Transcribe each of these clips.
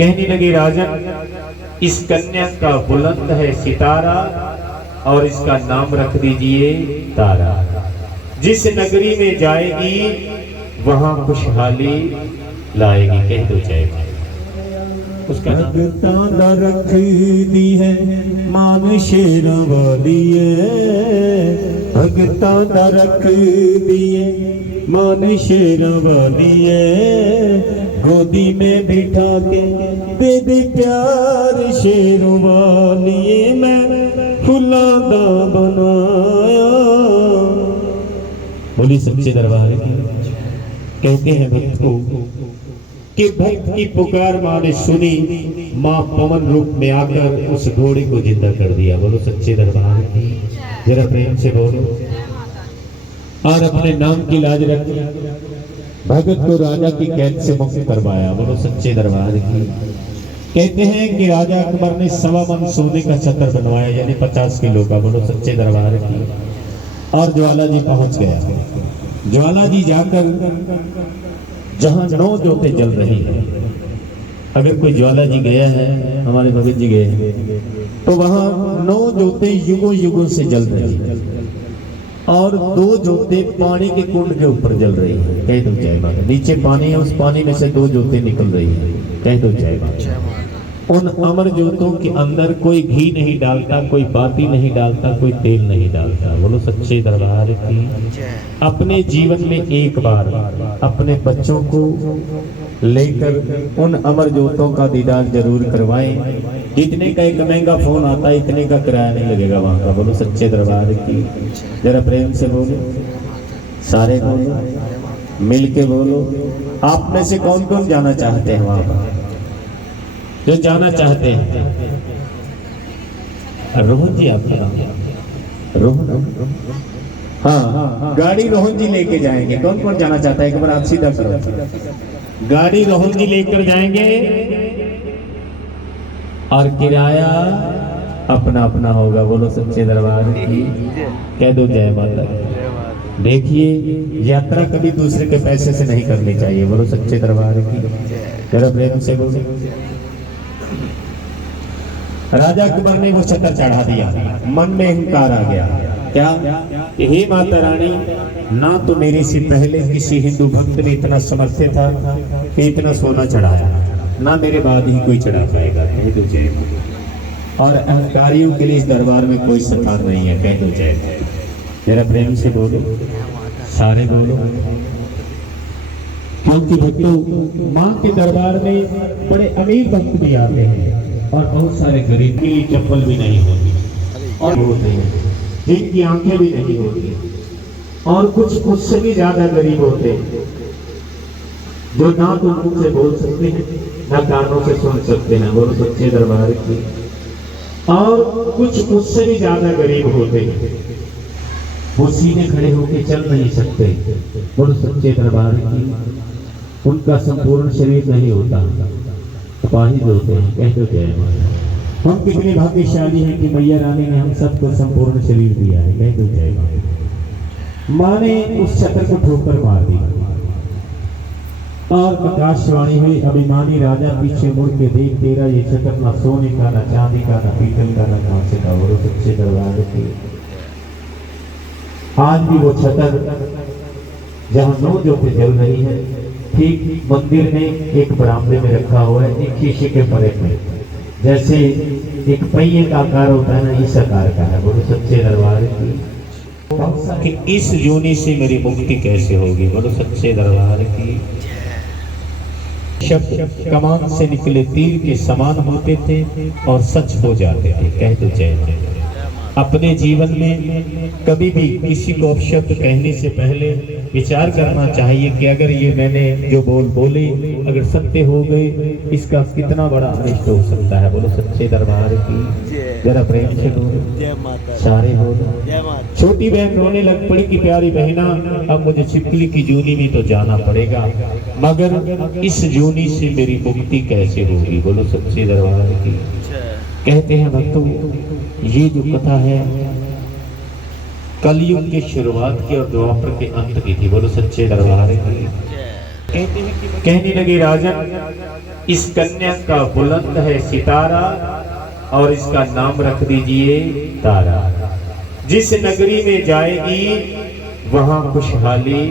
कहने लगे राजन, इस कन्या का बुलंद है सितारा और इसका नाम रख दीजिए तारा। जिस नगरी में जाएगी वहां खुशहाली लाएगी। कह दो जय। उसका नाम रख दी है मान शेरा वाली है। भगता दा रख दिए मान शेरा वाली है। गोदी में बिठा के दे दे प्यार शेरों वाली मैं फुला दा बनाया। बोली सच्चे दरबार की। कहते हैं भक्त को कि भक्त की पुकार माँ ने सुनी, माँ पवन रूप में आकर उस घोड़े को जिंदा कर दिया। बोलो सच्चे दरबार की। जरा प्रेम से बोलो। और अपने नाम की लाज रख भगत को राजा की कैद से मुक्त करवाया। बोलो सच्चे दरबार की। कहते हैं कि राजा अकबर ने 1.25 मन सोने का छत्र बनवाया, यानी 50 किलो का। बोलो सच्चे दरबार की। और ज्वाला जी पहुंच गया। ज्वाला जी जाकर जहां 9 जोतें जल रही है, अगर कोई ज्वाला जी गया है, हमारे भगत जी गए हैं, तो वहां 9 जोतें युगों युगों से जल रही है और 2 जोतें पानी के कुंड के ऊपर जल रही है। कह दो जय माता। नीचे पानी है, उस पानी में से 2 जोतें निकल रही है। कह दो जय माता। उन अमर ज्योतों के अंदर कोई घी नहीं डालता, कोई बाती नहीं डालता, कोई तेल नहीं डालता। बोलो सच्चे दरबार की। अपने जीवन में एक बार अपने बच्चों को लेकर उन अमर ज्योतों का दीदार जरूर करवाएं। जितने का एक महंगा फोन आता है, इतने का किराया नहीं लगेगा वहां का। बोलो सच्चे दरबार की। जरा प्रेम से बोलो, सारे बोलो, मिल के बोलो। आप में से कौन कौन जाना चाहते हैं वहां पर? जो जाना चाहते हैं, रोहन जी आपका रोहन। हाँ, गाड़ी रोहन जी लेके जाएंगे। कौन कौन जाना चाहता है? एक बार आप सीधा करो। गाड़ी रोहन जी लेकर जाएंगे और किराया अपना अपना होगा। बोलो सच्चे दरबार की। कह दो जय माता। देखिए, यात्रा कभी दूसरे के पैसे से नहीं करनी चाहिए। बोलो सच्चे दरबार की। जरा प्रेम से बोलो। राजा अकबर ने वो छत्र चढ़ा दिया। मन में अहंकार आ गया। क्या? हे माता रानी, ना तो मेरे से पहले किसी हिंदू भक्त ने इतना समर्थ था कि इतना सोना चढ़ाया, ना मेरे बाद ही कोई चढ़ा पाएगा। कह दो जय। और अहंकारियों के लिए इस दरबार में कोई सरकार नहीं है। कह दो जय। जरा प्रेम से बोलो, सारे बोलो। क्योंकि भक्तों, माँ के दरबार में बड़े अमीर भक्त भी आते हैं और बहुत सारे गरीब के लिए चप्पल भी नहीं होती और होते हैं, जिनकी आंखें भी नहीं होती, और कुछ उससे भी ज्यादा गरीब होते हैं, जो ना तो मुंह से बोल सकते हैं, ना कानों से सुन सकते हैं। बोलो सच्चे दरबार की। और कुछ उससे भी ज्यादा गरीब होते हैं, वो सीधे खड़े होकर चल नहीं सकते। बोलो सच्चे दरबार की। उनका संपूर्ण शरीर नहीं होता, अपाहिज होते हैं। कह दो जय माता। हम कितने भाग्यशाली हैं कि मैया रानी ने हम सबको संपूर्ण शरीर दिया है। कह दो जय माता। माँ ने उस छत्र को ठोकर मार दी और आकाशवाणी हुई, अभिमानी राजा पीछे मुड़ के देख, तेरा ये छत्र ना सोने का, ना चांदी का, ना पीतल का, ना कांसे का। बोलो सच्चे दरबार की। आज भी वो छत्र जहाँ 9 ज्योतें जल रही है, ठीक मंदिर में एक बरामदे में रखा हुआ है, एक शीशे के परे में, जैसे एक पहिए का आकार होता है ना, इस आकार का है। बोलो सच्चे दरबार की। कि इस योनि से मेरी मुक्ति कैसे होगी? बोलो सच्चे दरबार की। शब्द कमान से निकले तीर के समान होते थे और सच हो जाते थे। कह दो जय। अपने जीवन में कभी भी किसी को अपशब्द कहने से पहले विचार करना चाहिए कि अगर ये मैंने जो बोले अगर सत्य हो गए, इसका कितना बड़ा अनिष्ट हो सकता है। बोलो सच्चे दरबार की। जरा प्रेम से बोलो, सारे बोलो। छोटी बहन रोने लग पड़ी कि प्यारी बहना, अब मुझे छिपकली की जूनी में तो जाना पड़ेगा, मगर इस जूनी से मेरी मुक्ति कैसे होगी? बोलो सच्चे दरबार की। कहते हैं भक्तों, ये जो कथा है कलयुग की शुरुआत की और द्वापर के अंत की थी। बोलो सच्चे दरबार की। कहने लगे राजन, इस कन्या का बुलंद है सितारा और इसका नाम रख दीजिए तारा। जिस नगरी में जाएगी वहां खुशहाली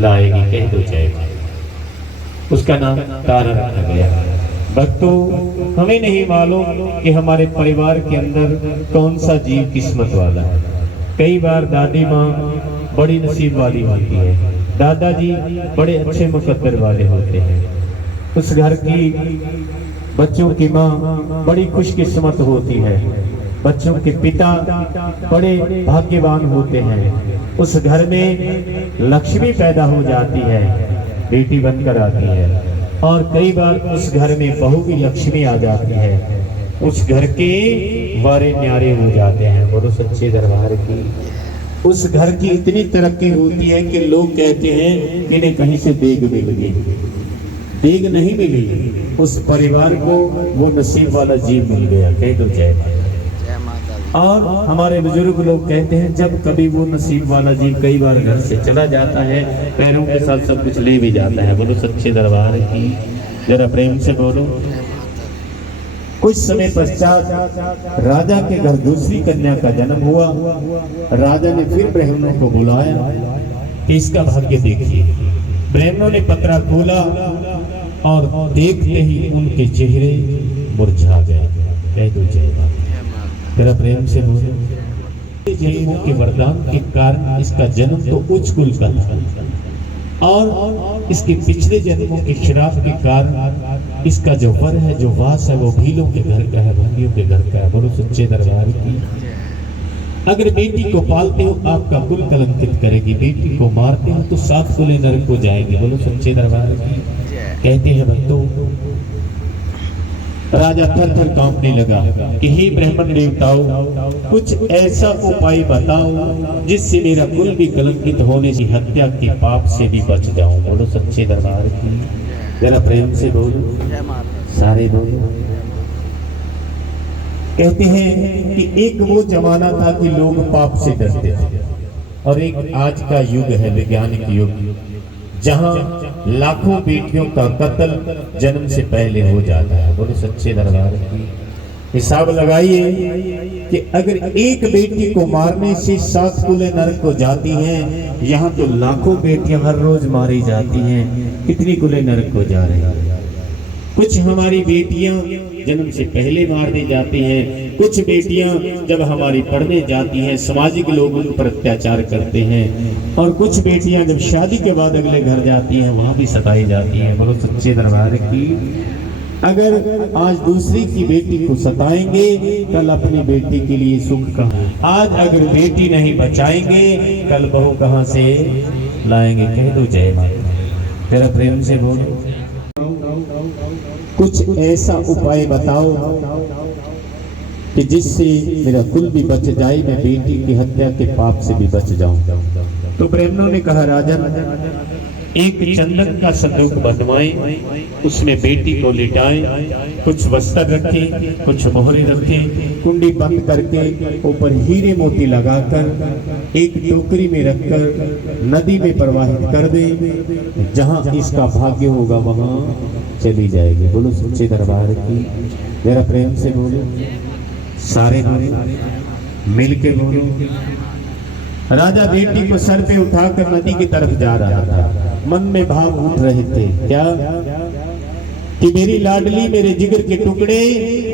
लाएगी, कह दो जय मां। उसका नाम तारा रखा गया। भक्तों, हमें नहीं मालूम कि हमारे परिवार के अंदर कौन सा जीव किस्मत वाला है। कई बार दादी माँ बड़ी नसीब वाली होती है, दादाजी बड़े अच्छे मुकद्दर वाले होते हैं। उस घर की बच्चों की माँ बड़ी खुशकिस्मत होती है, बच्चों के पिता बड़े भाग्यवान होते हैं। उस घर में लक्ष्मी पैदा हो जाती है, बेटी बनकर आती है। और कई बार उस घर में बहू भी लक्ष्मी आ जाती है, उस घर के वारे न्यारे हो जाते हैं। बोलो सच्चे दरबार की। उस घर की इतनी तरक्की होती है कि लोग कहते हैं कि इन्हें कहीं से देग मिल गई। देग नहीं मिली, उस परिवार को वो नसीब वाला जीव मिल गया, कह दो जय माता। और हमारे बुजुर्ग लोग कहते हैं जब कभी वो नसीब वाला जीव कई बार घर से चला जाता है, पैरों के साथ सब कुछ ले भी जाता है। बोलो सच्चे दरबार की, जरा प्रेम से बोलो। कुछ समय पश्चात राजा के घर दूसरी कन्या का जन्म हुआ। राजा ने फिर ब्राह्मणों को बुलाया कि इसका भाग्य देखिए। ब्राह्मणों ने पत्रा खोला और देखते ही उनके चेहरे मुरझा गए। कह दो जय माता। जरा प्रेम से बोलो। जन्मों के वरदान के कारण इसका जन्म तो उच्च कुल का था, और इसके पिछले जन्मों के श्राप के कारण इसका जो वर है, जो वास है, वो भीलों के घर का है, भंगियों के घर का है। बोलो सच्चे दरबार की। अगर बेटी को पालते हो आपका कुल कलंकित करेगी, बेटी को मारते हो तो 7 कुले नरक को जाएगी। बोलो सच्चे दरबार की। कहते हैं भक्तों, राजा थर थर कांपने लगा कि हे ब्राह्मण देवताओं, कुछ ऐसा उपाय बताओ जिससे मेरा कुल भी कलंकित होने से, हत्या के पाप से भी बच जाऊं। बोलो सच्चे दरबार की। जरा प्रेम से बोलो, सारे बोलो। कहते हैं कि एक वो जमाना था कि लोग पाप से डरते थे, और एक आज का युग है, वैज्ञानिक युग, जहां लाखों बेटियों का कत्ल जन्म से पहले हो जाता है। बोलो सच्चे दरबार की। हिसाब लगाइए कि अगर एक बेटी को मारने से 7 कुले नरक को जाती हैं, यहाँ तो लाखों बेटियां हर रोज मारी जाती हैं, कितनी कुले नरक को जा रही हैं। कुछ हमारी बेटियां जन्म से पहले मार दी जाती हैं, कुछ बेटियां जब हमारी पढ़ने जाती हैं सामाजिक लोग उन पर अत्याचार करते हैं, और कुछ बेटियां जब शादी के बाद अगले घर जाती हैं वहां भी सताई जाती हैं। बोलो सच्चे दरबार की। अगर आज दूसरी की बेटी को सताएंगे, कल अपनी बेटी के लिए सुख कहां। आज अगर बेटी नहीं बचाएंगे, कल बहू कहां से लाएंगे। कह दो जय माता। तेरा प्रेम से बोलो। कुछ ऐसा उपाय बताओ कि जिससे मेरा कुल भी बच जाए, मैं बेटी की हत्या के पाप से भी बच जाऊं। तो ब्राह्मणों ने कहा, राजन एक चंदन का संदूक बनवाएं, उसमें बेटी को लिटाएं, कुछ वस्त्र रखें, कुछ मोहरे रखें, कुंडी बंद करके ऊपर हीरे मोती लगाकर एक टोकरी में रखकर नदी में प्रवाहित कर दें। जहां इसका भाग्य होगा वहां चली जाएगी। बोलो सच्चे दरबार की। जरा प्रेम से बोलो, सारे बोलो, मिल के बोलो। राजा बेटी को सर पे उठाकर नदी की तरफ जा रहा था। मन में भाव उठ रहे थे, क्या कि मेरी लाडली, मेरे जिगर के टुकड़े,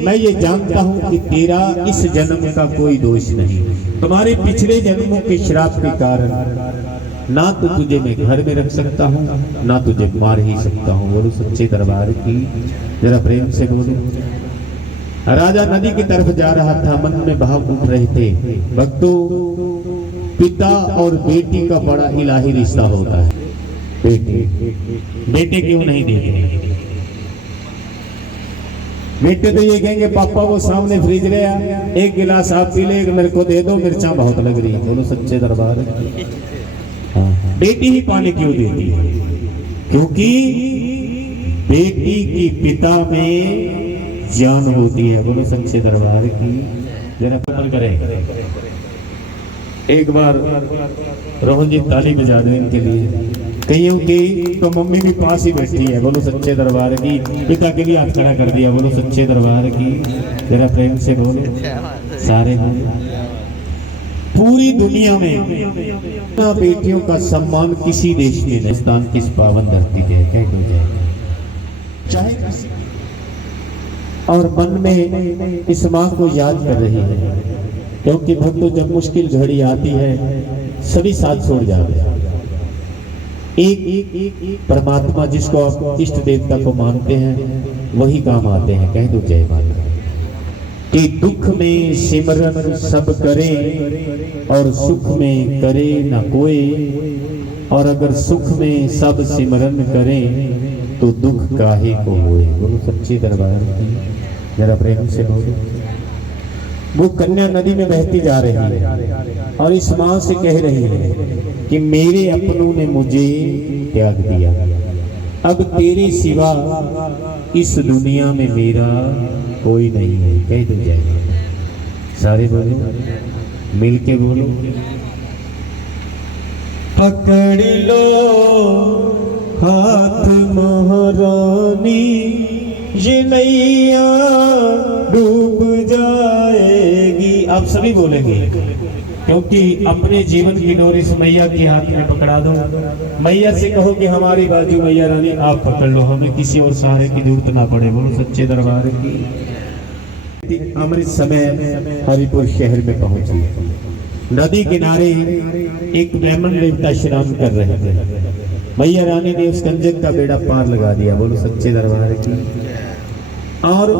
मैं ये जानता हूं कि तेरा इस जन्म का कोई दोष नहीं। तुम्हारे पिछले जन्मों के श्राप के कारण ना तो तुझे मैं घर में रख सकता हूँ, ना तुझे मार ही सकता हूँ। बोलो सच्चे दरबार की। जरा प्रेम से बोलो। राजा नदी की तरफ जा रहा था, मन में भाव उठ रहे थे। भक्तों, पिता और बेटी का बड़ा इलाही रिश्ता होता है। बेटे क्यों नहीं देख रहे? बेटे तो ये कहेंगे पापा वो सामने फ्रिज गया, एक गिलास आप पी ले, एक मेरे को दे दो, मिर्चा बहुत लग रही है। बोलो सच्चे दरबार। बेटी ही पानी क्यों देती है? क्योंकि बेटी की पिता में जान होती है। बोलो सच्चे दरबार की। जरा कमल करें। एक बार रोहन जी ताली बजा दो इनके लिए। कईयों की तो मम्मी भी पास ही बैठी है, बोलो सच्चे दरबार की। पिता के लिए हाथ खड़ा कर दिया, बोलो सच्चे दरबार की। जरा प्रेम से बोलो, सारे बोलो। पूरी दुनिया में बेटियों का सम्मान किसी देश में, हिंदुस्तान की इस पावन धरती पे कह दो चाहे किसी, और मन में इस माँ को याद कर रही है, क्योंकि भक्तों जब मुश्किल घड़ी आती है सभी साथ छोड़ जाते हैं। एक परमात्मा जिसको आप इष्ट देवता को मानते हैं वही काम आते हैं। कह दो जय माता कि दुख में सिमरन सब करे और सुख में करे न कोई, और अगर सुख में सब सिमरन करें तो दुख काहे को होए। बोलो सच्चे दरबार की, जरा प्रेम से बोलो। वो कन्या नदी में बहती जा रही है और इस माँ से कह रही है कि मेरे अपनों ने मुझे त्याग दिया, अब तेरे सिवा इस दुनिया में मेरा कोई नहीं है। कह दो जय, सारे बोलो, मिल के बोलो। पकड़ लो हाथ महारानी, ये नैया डूब जाएगी। आप सभी बोलेंगे, क्योंकि अपने जीवन की डोर इस मैया के हाथ में पकड़ा दो। मैया से कहो कि हमारी बाजू मैया रानी आप पकड़ लो, हमें किसी और सहारे की जरूरत ना पड़े। बोलो सच्चे दरबार की। अमृत समय हरिपुर शहर में पहुंची। नदी किनारे एक ब्राह्मण देवता स्नान कर रहे थे। मैया रानी ने उस कंजक का बेड़ा पार लगा दिया। बोलो सच्चे दरबार की। और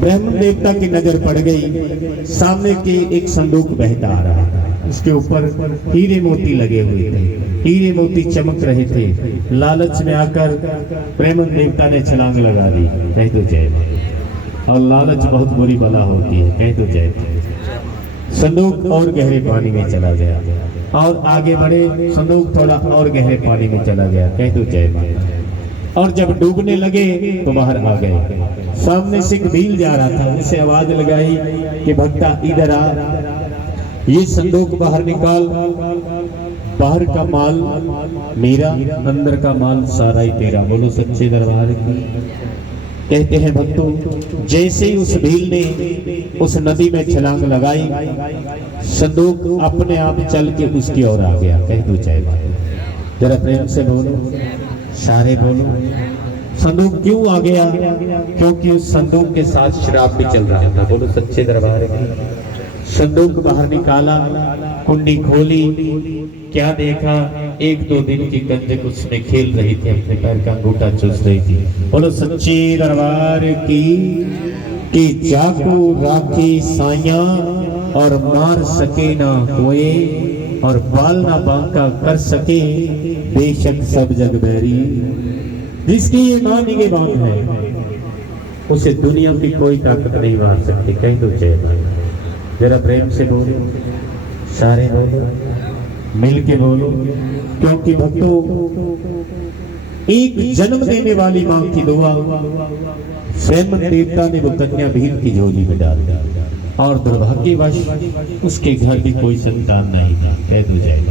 ब्राह्मण देवता की नजर पड़ गई, सामने के एक संदूक बहता आ रहा था, उसके ऊपर हीरे मोती लगे हुए थे, हीरे मोती चमक रहे थे। लालच में आकर ब्राह्मण देवता ने छलांग लगा दी। कह दो जय। और लालच बहुत बुरी बला होती है। कह दो जय। संदूक और गहरे पानी में चला गया और आगे बढ़े, संदूक थोड़ा और गहरे पानी में चला गया। कह दो जय माता। और जब डूबने लगे तो बाहर आ गए। सामने से एक भील जा रहा था, उनसे आवाज लगाई कि भक्ता इधर आ, ये संदूक बाहर निकाल, बाहर का माल मेरा, अंदर का माल सारा ही तेरा। बोलो सच्चे दरबार की। कहते हैं भक्तों, जैसे ही उस भील ने उस नदी में छलांग लगाई, संदूक अपने आप चल के उसकी ओर आ गया। कह दो जय। जरा प्रेम से बोलो, सारे बोलो। संदूक क्यों आ गया? क्योंकि उस संदूक के साथ शराब भी चल रहा था। बोलो सच्चे दरबार की। संदूक बाहर निकाला, कुंडी खोली, क्या देखा? एक दो दिन की कंजक उसमें खेल रही थी, अपने पैर का अंगूठा चूस रही थी। बोलो सच्चे दरबार की। कि जाको राखे साया और मार सके ना कोई, और बाल ना बांका कर सके बेशक सब जग बैरी। जिसकी ये मां निगहबान है उसे दुनिया की कोई ताकत नहीं मार सकती। कहीं तो जय। जरा प्रेम से बोलो, सारे बोलो, मिल के बोलो। क्योंकि भक्तों, एक जन्म देने वाली मां की दुआ स्वयं देवता ने वो कन्या भील की झोली में डाल दी, और दुर्भाग्यवश उसके घर भी कोई संतान नहीं था। कह दो जय।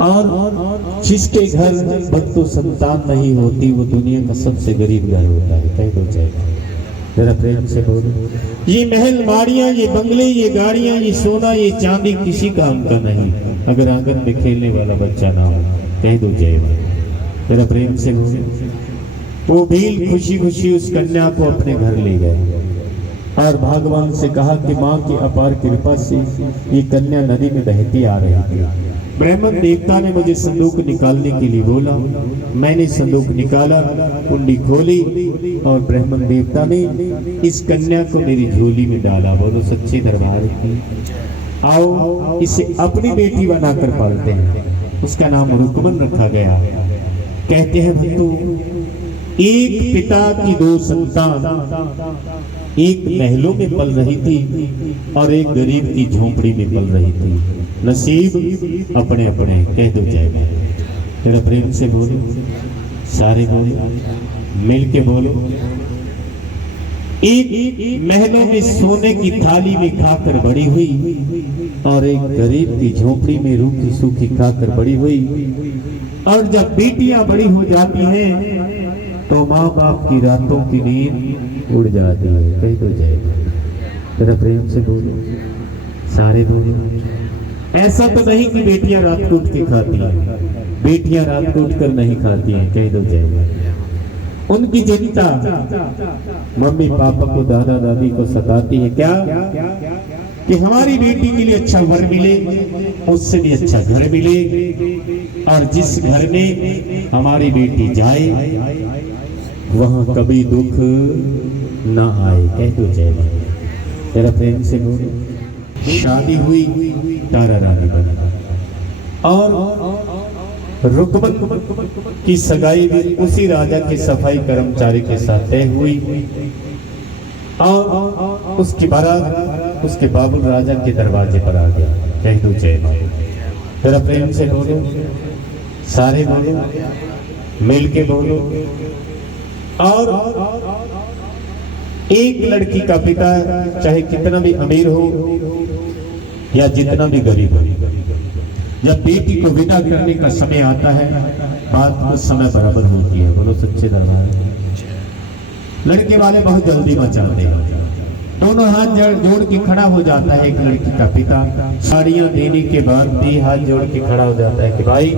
और जिसके घर भक्तों संतान नहीं होती वो दुनिया का सबसे गरीब घर होता है। कह दो जय। जरा प्रेम से बोलो। ये महल माड़ियां, ये बंगले, ये गाड़ियां, ये सोना, ये चांदी किसी काम का नहीं अगर आंगन में खेलने वाला बच्चा ना हो। कह दो जय। जरा प्रेम से बोलो। वो भील खुशी खुशी उस कन्या को अपने घर ले गए और भगवान से कहा कि माँ की अपार कृपा से ये कन्या नदी में बहती आ रही थी। ब्राह्मण देवता ने मुझे संदूक निकालने के लिए बोला, मैंने संदूक निकाला, कुंडी खोली और ब्राह्मण देवता ने इस कन्या को मेरी झोली में डाला। बोलो सच्चे दरबार की। आओ इसे अपनी बेटी बनाकर पालते हैं। उसका नाम रुकमन रखा गया। कहते हैं भक्तों, एक पिता की दो संतान एक महलों में पल रही थी और एक गरीब की झोंपड़ी में पल रही थी। नसीब अपने अपने। कह दो जय। जरा प्रेम से बोलो, सारे बोलो, मिल के बोलो। एक महलों में सोने की थाली में खाकर बड़ी हुई और एक गरीब की झोपड़ी में रूखी सूखी खाकर बड़ी हुई। और जब बेटियां बड़ी हो जाती हैं तो माँ बाप की रातों की नींद उड़ जाती है। कहीं तो जय तेरा प्रेम से बोलो, सारे बोलो। ऐसा तो नहीं कि बेटियां रात को उठ के खाती हैं, बेटियां रात को उठकर नहीं खाती हैं। कहीं तो जय। उनकी चिंता मम्मी पापा को, दादा दादी को सताती है क्या कि हमारी बेटी के लिए अच्छा वर मिले, उससे भी अच्छा घर मिले, और जिस घर में हमारी बेटी जाए वहां कभी दुख ना आए। कह दो जय। तेरा प्रेम से बोलो। शादी हुई, तारा रानी बनी और रुकमत की सगाई भी उसी राजा के सफाई कर्मचारी के साथ तय हुई और उसकी बारात उसके बाबुल राजा के दरवाजे पर आ गया। कह दो जय। तेरा प्रेम से बोलो, सारे बोलो, मिल के बोलो। और एक लड़की का पिता चाहे कितना भी अमीर हो या जितना भी गरीब हो, जब बेटी को विदा करने का समय आता है बात उस समय बराबर होती है। बोलो सच्चे दरबार। लड़के वाले बहुत जल्दी मचाते हैं, दोनों हाथ जोड़ के खड़ा हो जाता है एक लड़की का पिता। साड़ियां देने के बाद भी हाथ जोड़ के खड़ा हो जाता है कि भाई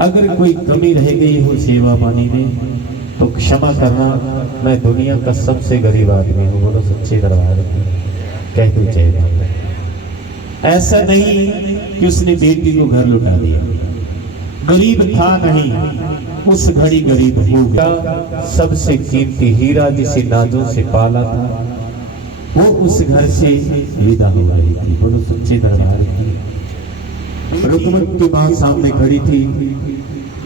अगर कोई कमी रह गई हो सेवा पानी में तो क्षमा करना, मैं दुनिया का सबसे गरीब आदमी हूँ। बोलो सच्चे दरबार। कह दो जय। ऐसा नहीं कि उसने बेटी को घर लुटा दिया, गरीब था नहीं, उस घड़ी गरीब हो गया। सबसे कीमती हीरा जिसे नाजों से पाला था वो उस घर से विदा हो रही थी। बोलो सच्चे दरबार की। रुकमत की मां सामने खड़ी थी।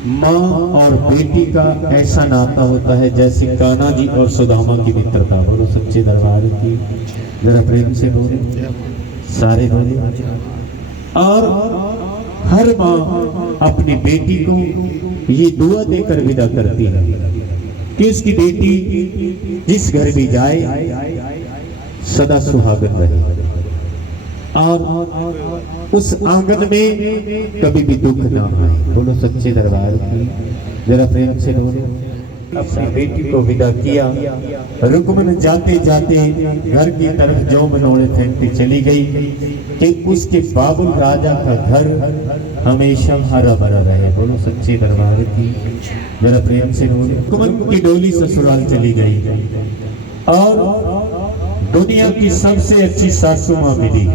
माँ और बेटी का ऐसा नाता होता है जैसे कान्हा जी और सुदामा की मित्रता। बोलो सच्चे दरबार की। जरा प्रेम से बोलो, सारे बोले। और हर माँ अपनी बेटी को ये दुआ देकर विदा करती है कि उसकी बेटी जिस घर भी जाए सदा सुहागन रहे और उस आंगन में कभी भी दुख ना आए। बोलो सच्चे दरबार की। जरा प्रेम से बोलो। अपनी बेटी को विदा किया। रुकमन जाते जाते घर की तरफ जो मनोड़े फेंकती चली गई कि उसके बाबुल राजा का घर हमेशा हरा भरा रहे। बोलो सच्चे दरबार की। जरा प्रेम से बोलो। रुकमन की डोली ससुराल चली गई और दुनिया की सबसे अच्छी सासू मां मिली।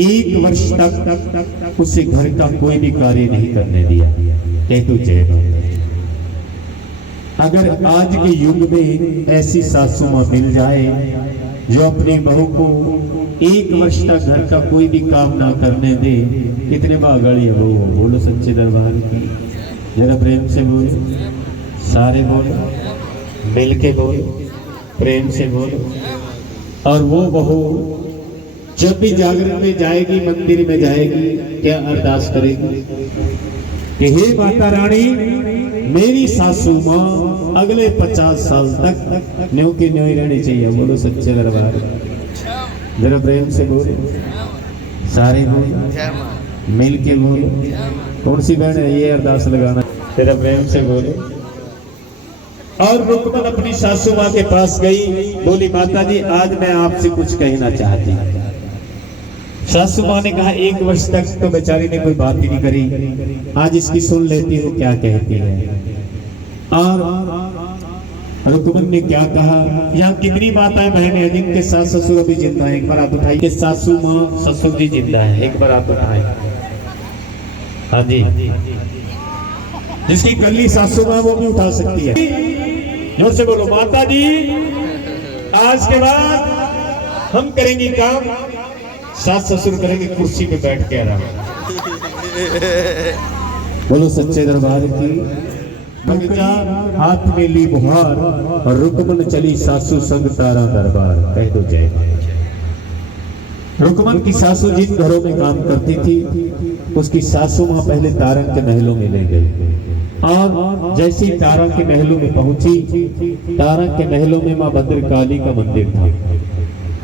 1 वर्ष तक उसे घर का कोई भी कार्य नहीं करने दिया। कह तो जय। अगर आज के युग में ऐसी सासू मां मिल जाए जो अपनी बहू को 1 वर्ष तक घर का कोई भी काम ना करने दे, कितने भागड़ी हो। बोलो सच्चे दरबार की। जरा प्रेम से बोलो, सारे बोलो, मिल के बोलो, प्रेम से बोलो। और वो बहू जब भी जागरण में जाएगी, मंदिर में जाएगी, क्या अरदास करेगी कि हे माता रानी, मेरी सासू माँ अगले 50 साल तक न्यू की न्यू रहनी चाहिए। बोलो सच्चे दरबार। जरा प्रेम से बोलो, सारे बोलो, मिल के बोलो। कौन सी बहन है ये अरदास लगाना? जरा प्रेम से बोलो। और रुकमन अपनी सासू माँ के पास गई, बोली माता जी आज मैं आपसे कुछ कहना चाहती। सासू माँ ने कहा 1 वर्ष तक तो बेचारी ने कोई बात ही नहीं करी, आज इसकी सुन लेती हूँ क्या कहती है। और रुकमन ने क्या कहा? यहाँ कितनी माताएं बहनें हैं जिनके सास ससुर अभी जिंदा है? एक बार आप उठाइए। सासू माँ ससुर जी जिंदा है, एक बार आप उठाएं। हाँ जी, जिसकी कल्ली सासू माँ वो भी उठा सकती है। जोर से बोलो माता जी, आज के बाद हम करेंगे काम, सास ससुर करेंगे कुर्सी पे बैठ के आराम। बोलो सच्चे दरबार की। बगीचा हाथ में ली बुहार और रुकमन चली सासू संग तारा दरबार। कह दो जय। रुकमन की सासू जिन घरों में काम करती थी उसकी सासू माँ पहले तारन के महलों में ले गई। और जैसे ही तारा के महलों में पहुंची, तारा के महलों में माँ भद्रकाली का मंदिर था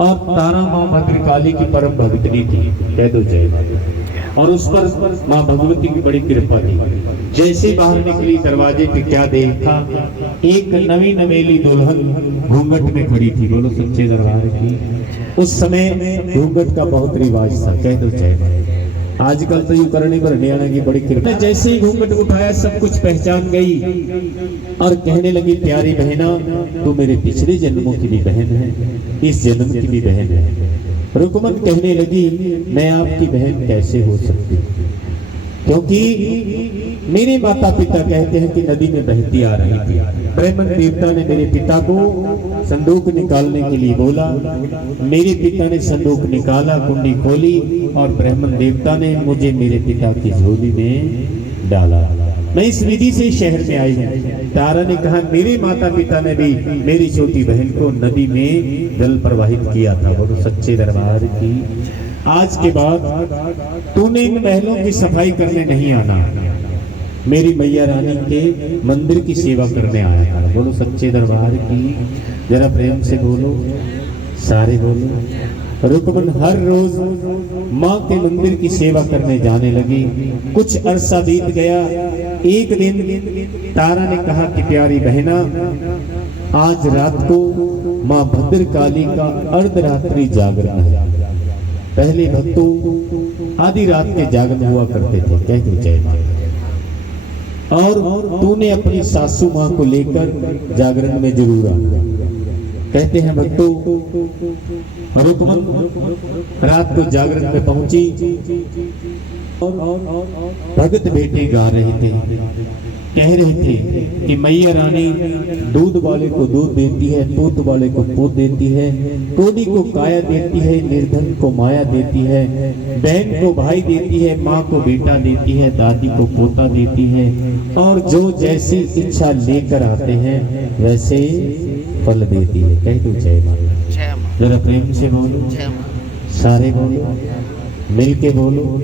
और तारा माँ भद्रकाली की परम भक्तनी थी, कह दो जय माता। और उस पर माँ भगवती की बड़ी कृपा थी। जैसे बाहर निकली दरवाजे पे क्या देखा, एक नवी नवेली दुल्हन घूंघट में खड़ी थी। बोलो सच्चे दरबार की। उस समय घूंघट का बहुत रिवाज था, कह दो जय माता। आजकल तो यूं करने पर हरियाणा की बड़ी कृपा। जैसे ही घूंघट उठाया सब कुछ पहचान गई और कहने लगी, प्यारी बहना, तू मेरे पिछले जन्मों की भी बहन है, इस जन्म की भी बहन है। रुकमन कहने लगी, मैं आपकी बहन कैसे हो सकती, क्योंकि मेरे माता पिता कहते हैं कि नदी में बहती आ रही थी। ब्राह्मण देवता ने मेरे पिता को संदूक निकालने के लिए बोला, मेरे पिता ने संदूक निकाला, कुंडी खोली और ब्राह्मण देवता ने मुझे मेरे पिता की झोली में डाला। मैं इस विधि से शहर में आई हूँ। तारा ने कहा, मेरे माता पिता ने भी मेरी छोटी बहन को नदी में जल प्रवाहित किया था। बोलो सच्चे दरबार की। आज के बाद तूने इन महलों की सफाई करने नहीं आना, मेरी मैया रानी के मंदिर की सेवा करने आया था। बोलो सच्चे दरबार की। जरा प्रेम से बोलो, सारे बोलो। रुकमन हर रोज माँ के मंदिर की सेवा करने जाने लगी। कुछ अरसा बीत गया। एक दिन तारा ने कहा कि प्यारी बहना, आज रात को माँ भद्रकाली का अर्धरात्रि जागरण है। पहले भक्तों आधी रात के जागरण हुआ करते थे, कह दो जय माता। और तूने अपनी सासू माँ को लेकर जागरण में जरूर आना। कहते हैं भक्तों, रुकमन रात को जागरण में पहुंची और भगत बेटे गा रहे थे, कह रहे थे कि मैया रानी दूध वाले को दूध देती है, पूत वाले को पूत देती है, कोडी को काया देती है, निर्धन को माया देती है, बहन को भाई देती है, माँ को बेटा देती है, दादी को पोता देती है, और जो जैसी इच्छा लेकर आते हैं वैसे फल देती है। कह दो जय माता। जरा प्रेम से बोलो, सारे बोलो, मिल के बोलो।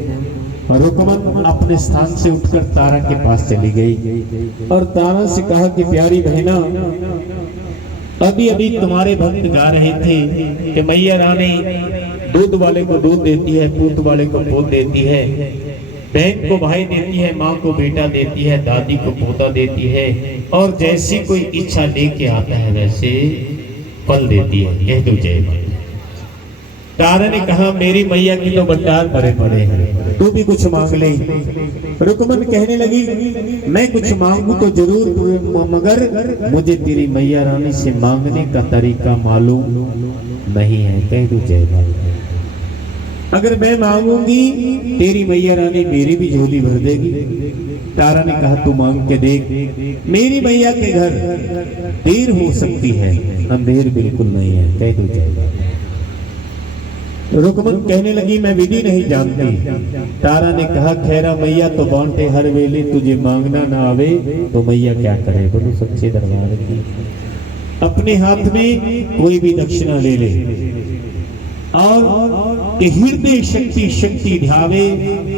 रुकमन अपने स्थान से उठकर तारा के पास चली गई और तारा से कहा कि प्यारी बहना, अभी अभी तुम्हारे भक्त गा रहे थे कि मैया रानी दूध वाले को दूध देती है, पूत वाले को पूत देती है, बहन को भाई देती है, माँ को बेटा देती है, दादी को पोता देती है, और जैसी कोई इच्छा लेके आता है वैसे फल देती है। कह दो जय माता। तारा ने कहा, मेरी मैया की तो भंडार भरे पड़े हैं, तू भी कुछ मांग ले। रुकमन कहने लगी, मैं कुछ मांगू तो जरूर, मगर मुझे तेरी मैया रानी से मांगने का तरीका मालूम नहीं है। कह दो जय माता। अगर मैं मांगूंगी तेरी मैया रानी मेरी भी झोली भर देगी। तारा ने कहा, तू मांग के देख। मेरी मैया के घर देर हो सकती है, अंधेर बिल्कुल नहीं है। कह दो जय माता। रुकमन कहने लगी, मैं विधि नहीं जानती। तारा ने कहा, खैरा मैया तो बांटे हर वेले, तुझे मांगना ना आवे तो मैया क्या करे। बोलो सच्चे दरबार की। अपने हाथ में कोई भी दक्षिणा ले ले और कि हृदय शक्ति शक्ति ध्यावे,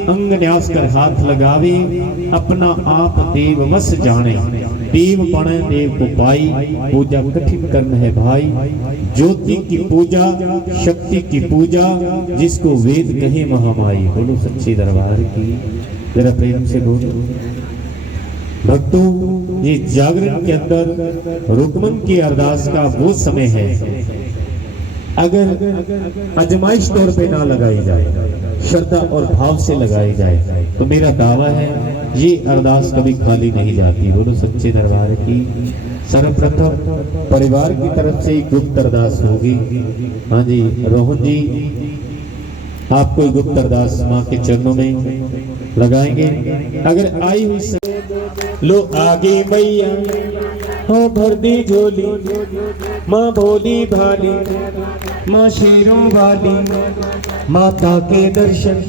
अंग न्यास कर हाथ लगावे, अपना आप देव वस जाने, देव बने देव को पाई, पूजा कठिन कर्म है भाई, ज्योति की पूजा शक्ति की पूजा, जिसको वेद कहे महामाई। बोलो सच्चे दरबार की। जरा प्रेम से बोलो। भक्तों, ये जागरण के अंदर रुकमन की अरदास का वो समय है, अगर अजमाइश तौर पे ना लगाई जाए, श्रद्धा और भाव से लगाई जाए, तो मेरा दावा है ये अरदास कभी खाली नहीं जाती। बोलो सच्चे दरबार की। सर्वप्रथम परिवार की तरफ से एक गुप्त अरदास होगी। हाँ जी, रोहन जी आप कोई गुप्त अरदास माँ के चरणों में लगाएंगे। अगर आई हुई लो आगे मैया हो भर दी झोली, माँ भोली भाली, माँ शेरों वाली, माता के दर्शन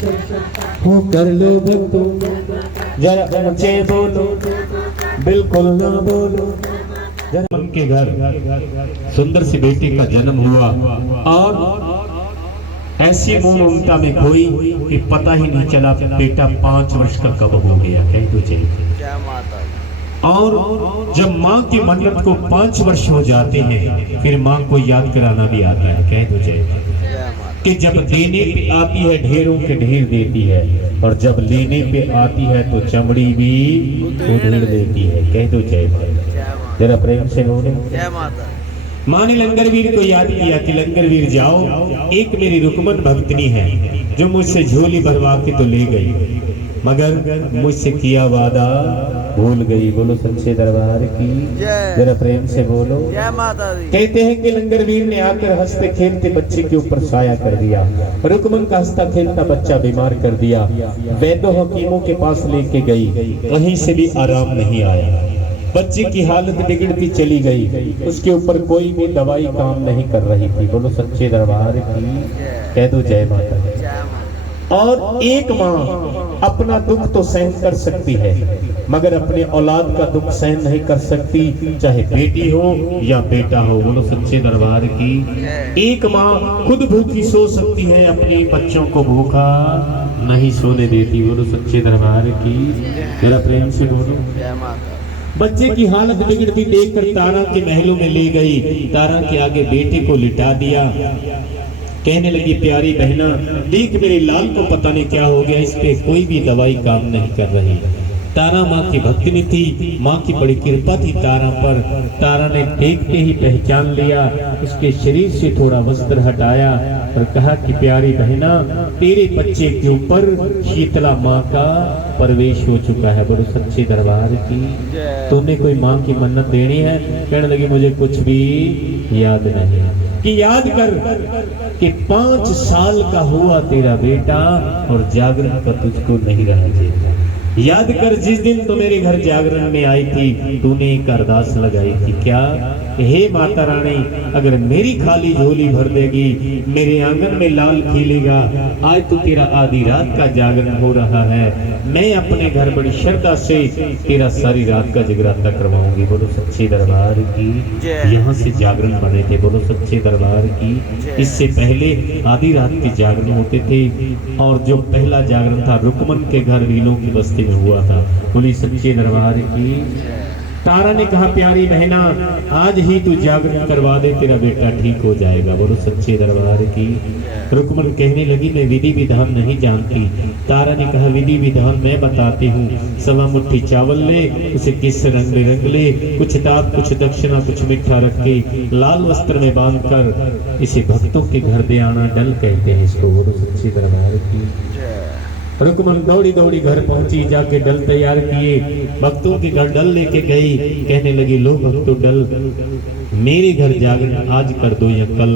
हो कर लो भक्तों। जरा ऊंचे बोलो, बिल्कुल ना बोलो। जरा उनके घर सुंदर सी बेटी का जन्म हुआ और ऐसी ममता में खोई कि पता ही नहीं चला बेटा 5 वर्ष का कब हो गया। कह दो जय माता। और जब माँ की मन्नत को 5 वर्ष हो जाते हैं फिर माँ को याद कराना भी आता है। कह दो जय माता। कि जब देने पे आती है ढेरों के ढेर देती है, और जब लेने पे आती है तो चमड़ी भी उधेड़ देती है। कह दो जय माता। जरा प्रेम से बोलो जय माता। माँ ने लंगरवीर को याद किया कि लंगरवीर जाओ, एक मेरी रुकमन भक्तनी है जो मुझसे झोली भरवा के तो ले गई, मगर मुझसे किया वादा भूल गई। बोलो सच्चे दरबार की जरा प्रेम से बोलो जय माता दी। कहते हैं कि लंगरवीर ने आकर हंसते खेलते बच्चे के ऊपर साया कर दिया। रुकमन का हंसता खेलता बच्चा बीमार कर दिया। वैद्यों हकीमों के पास लेके गई, कहीं से भी आराम नहीं आया। बच्चे की हालत बिगड़ती चली गई, उसके ऊपर कोई भी दवाई काम नहीं कर रही थी। बोलो सच्चे दरबार की कह दो जय माता। और एक माँ अपना दुख तो सहन कर सकती है, मगर अपने औलाद का दुख सहन नहीं कर सकती, चाहे बेटी हो या बेटा हो। बोलो सच्चे दरबार की। एक माँ खुद भूखी सो सकती है, अपने बच्चों को भूखा नहीं सोने देती। बोलो सच्चे दरबार की जरा प्रेम से बोलो जय माता। बच्चे की हालत बिगड़ती देखकर तारा के महलों में ले गई, तारा के आगे बेटे को लिटा दिया। कहने लगी प्यारी बहना देख मेरे लाल को पता नहीं क्या हो गया, इस पे कोई भी दवाई काम नहीं कर रही। तारा माँ की भक्तिनी थी, माँ की बड़ी कृपा थी तारा पर। तारा ने देखते ही पहचान लिया, उसके शरीर से थोड़ा वस्त्र हटाया और कहा कि प्यारी बहना तेरे बच्चे के ऊपर शीतला माँ का प्रवेश हो चुका है। बोलो सच्चे दरबार की। तुमने कोई माँ की मन्नत देनी है? कहने लगी मुझे कुछ भी याद नहीं। कि याद कर कि 5 साल का हुआ तेरा बेटा और जागरण का तुझको नहीं रहना चाहिए। याद कर जिस दिन तो मेरे घर जागरण में आई थी, तूने एक अरदास लगाई थी, क्या? हे माता रानी अगर मेरी खाली झोली भर देगी, मेरे आंगन में लाल खिलेगा। आज तो तेरा आधी रात का जागरण हो रहा है, मैं अपने घर बड़ी श्रद्धा से तेरा सारी रात का जगराता करवाऊंगी। बोलो सच्चे दरबार की। यहाँ से जागरण बने थे। बोलो सच्चे दरबार की। इससे पहले आधी रात के जागरण होते थे, और जो पहला जागरण था रुकमन के घर रीलों की बस्ती में हुआ था। बोली सच्चे दरबार की। तारा ने कहा प्यारी बहना आज ही तू जागरण करवा दे, तेरा बेटा ठीक हो जाएगा। बोलो सच्चे दरबार की। रुकमन कहने लगी मैं विधि विधान नहीं जानती। तारा ने कहा विधि विधान मैं बताती हूँ। 1.25 मुट्ठी चावल ले, उसे किस रंग में रंग ले, कुछ दात कुछ दक्षिणा कुछ मीठा रख के लाल वस्त्र में बांध कर इसे भक्तों के घर दे आना। डल कहते हैं इसको। बोलो सच्चे दरबार की। रुकमन दौड़ी दौड़ी घर पहुंची, जाके डल तैयार किए, भक्तों के घर डल लेके गई। कहने लगी लो भक्तों डल मेरे घर जागरण आज कर दो या कल।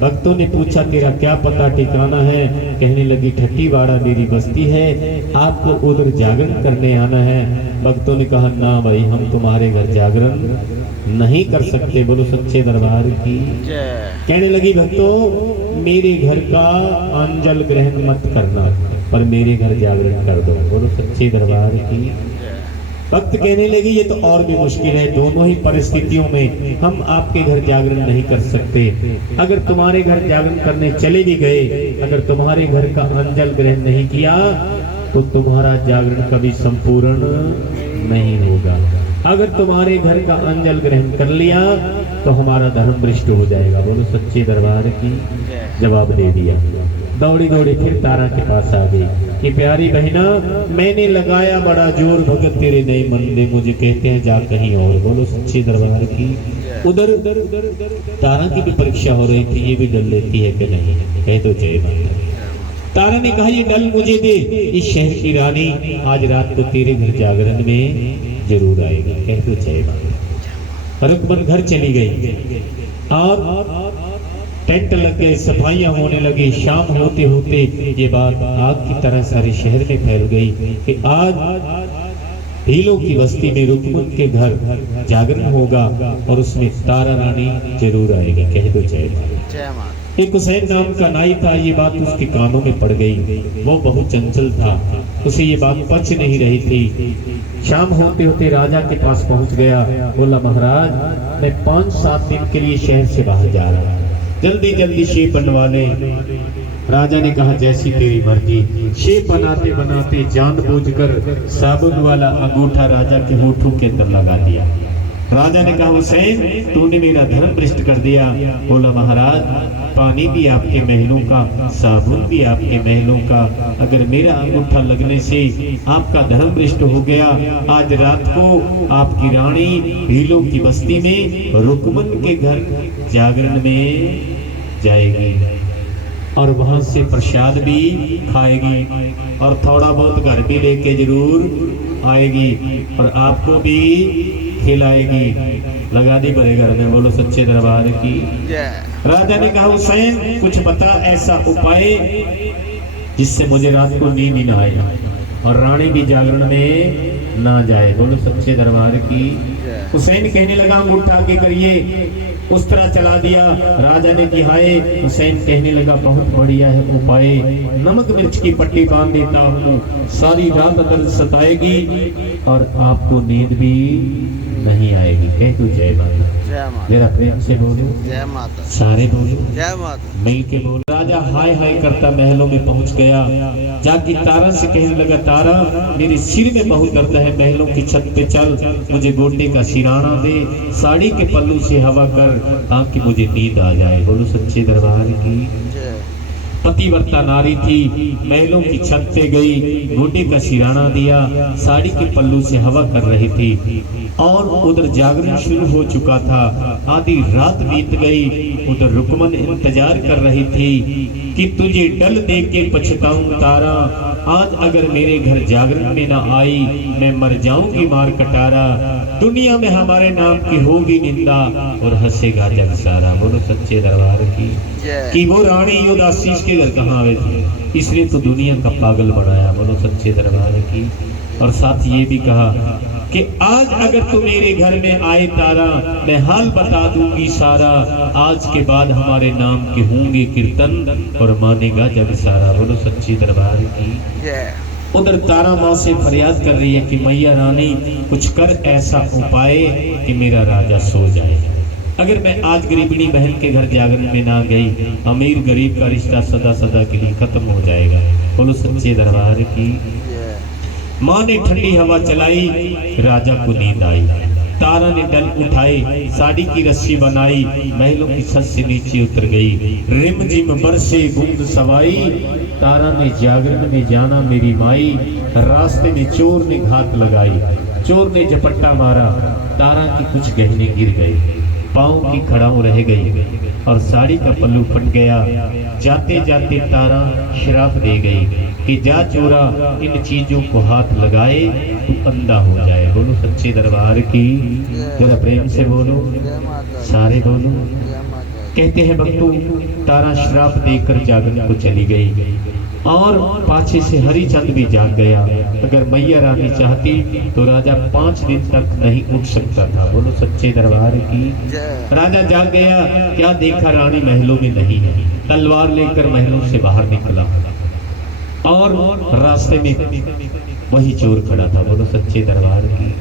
भक्तों ने पूछा तेरा क्या पता ठिकाना है? कहने लगी ठट्टीवाड़ा मेरी बस्ती है, आपको उधर जागरण करने आना है। भक्तों ने कहा ना भाई हम तुम्हारे घर जागरण नहीं कर सकते। बोलो सच्चे दरबार की। कहने लगी भक्तों मेरे घर का अंजल ग्रहण मत करना, पर मेरे घर जागरण कर दो। बोलो सच्चे दरबार की। भक्त कहने लगी ये तो और भी मुश्किल है, दोनों ही परिस्थितियों में हम आपके घर जागरण नहीं कर सकते। अगर तुम्हारे घर जागरण करने चले भी गए, अगर तुम्हारे घर का अंजल ग्रहण नहीं किया तो तुम्हारा जागरण कभी संपूर्ण नहीं होगा। अगर तुम्हारे घर का अंजल ग्रहण कर लिया तो हमारा धर्म भ्रष्ट हो जाएगा। बोलो सच्चे दरबार की। जवाब दे दिया। दौड़ी दौड़ी फिर तारा के पास आ गई कि प्यारी बहना मैंने लगाया बड़ा जोर, भगत तेरे नए मन में मुझे कहते हैं जा कहीं और। बोलो सच्चे दरबार की। उधर तारा की भी परीक्षा हो रही थी, ये भी डर लेती है कि नहीं। कह तो जय माता। तारा ने कहा ये डल मुझे दे, इस शहर की रानी आज रात को तेरे घर जागरण में जरूर आएगी। कह तो जय माता। रुकमन घर चली गई और टेंट लग गए, सफाइयां होने लगी। शाम होते होते ये बात आग की तरह सारे शहर में फैल गई कि आज भीलों की बस्ती में रुकमन के घर जागरण होगा और उसमें तारा रानी जरूर आएगी। कह दो जय माता। एक हुसैन नाम का नाई था, ये बात उसके कानों में पड़ गई। वो बहुत चंचल था, उसे ये बात पच नहीं रही थी। शाम होते होते राजा के पास पहुंच गया। बोला महाराज मैं 5-7 दिन के लिए शहर से बाहर जा रहा हूँ, जल्दी जल्दी शेप बनवा ले। राजा ने कहा जैसी तेरी मर्जी। शेप बनाते बनाते जानबूझकर साबुन वाला अंगूठा राजा के होठों के अंदर लगा दिया। राजा ने कहा हुसैन तूने मेरा धर्म भ्रष्ट कर दिया। बोला महाराज पानी भी आपके महलों का, साबुन भी आपके महलों का, अगर मेरा अंगूठा लगने से आपका धर्म भ्रष्ट हो गया, आज रात को आपकी रानी भीलों की बस्ती में रुकमन के घर जागरण में जाएगी और वहां से प्रसाद भी खाएगी और थोड़ा बहुत घर भी लेके जरूर आएगी और आपको भी खिलाएगी। लगा दी बड़े घर में। बोलो सच्चे दरबार की। राजा ने कहा हुसैन कुछ बता ऐसा उपाय जिससे मुझे रात को नींद ही ना आए और रानी भी जागरण में ना जाए। बोलो सच्चे दरबार की। हुसैन कहने लगा अंगूठा आगे करिए, उस तरह चला दिया। राजा ने कि हाय। हुसैन कहने लगा बहुत बढ़िया है उपाय, नमक मिर्च की पट्टी बांध देता हूँ, सारी रात दर्द सताएगी और आपको नींद भी नहीं आएगी। कह तू जय माता। जरा प्रेम से बोलो जय माता। सारे बोलो जय माता। मिल के बोलो। राजा हाय हाय करता महलों में पहुंच गया। जाके तारा से कहने लगा तारा मेरे सिर में बहुत दर्द है, महलों की छत पे चल, मुझे गोटे का सिराना दे, साड़ी के पल्लू से हवा कर ताकि मुझे नींद आ जाए। बोलो सच्चे दरबार की। पतिव्रता नारी थी, महलों की छत पे गई, गोटे का सिराना दिया, साड़ी के पल्लू से हवा कर रही थी और उधर जागरण शुरू हो चुका था। आधी रात बीत गई, उधर रुकमन इंतजार कर रही थी कि तुझे डल देख के पछताऊं तारा, आज अगर मेरे घर जागरण में ना आई मैं मर जाऊंगी मार कटारा, दुनिया में हमारे नाम की होगी निंदा और हंसेगा जग सारा। बोलो सच्चे दरबार की। कि वो रानी युदासीस के घर कहाँ आवे थी, इसलिए तो दुनिया का पागल बनाया। बोलो सच्चे दरबार की। और साथ ये भी कहा कि आज अगर तू मेरे घर में आए तारा, मैं हाल बता दूंगी सारा, आज के बाद हमारे नाम के होंगे कीर्तन और मानेगा जग सारा। बोलो सच्ची दरबार की। उधर तारा माँ से फरियाद कर रही है कि मैया रानी कुछ कर ऐसा उपाय कि मेरा राजा सो जाए। अगर मैं आज गरीबनी बहन के घर जागरण में ना गई, अमीर गरीब का रिश्ता सदा सदा के लिए खत्म हो जाएगा। बोलो सच्चे दरबार की। माँ ने ठंडी हवा चलाई, राजा को नींद आई। तारा ने डल उठाए, साड़ी की रस्सी बनाई, महलों की छत से नीचे उतर गई। रिमझिम बरसे बूंद सवाई, तारा ने जागरण में जाना मेरी माई, रास्ते में चोर ने घात लगाई, चोर ने झपट्टा मारा, तारा की कुछ गहने गिर गए, पाँव की खड़ाऊ रह गई और साड़ी का पल्लू फट गया। जाते जाते तारा श्राप दे गई कि जा चोरा इन चीजों को हाथ लगाए तू अंधा हो जाए। बोलो सच्चे दरबार की। जरा प्रेम से बोलो सारे बोलो। कहते हैं भक्तों तारा श्राप देकर जागरण को चली गई और पाछे से हरिचंद भी जाग गया। अगर मैया रानी चाहती तो राजा 5 दिन तक नहीं उठ सकता था। बोलो सच्चे दरबार की। राजा जाग गया, क्या देखा रानी महलों में नहीं है। तलवार लेकर महलों से बाहर निकला और रास्ते में वही चोर खड़ा था। बोलो सच्चे दरबार की।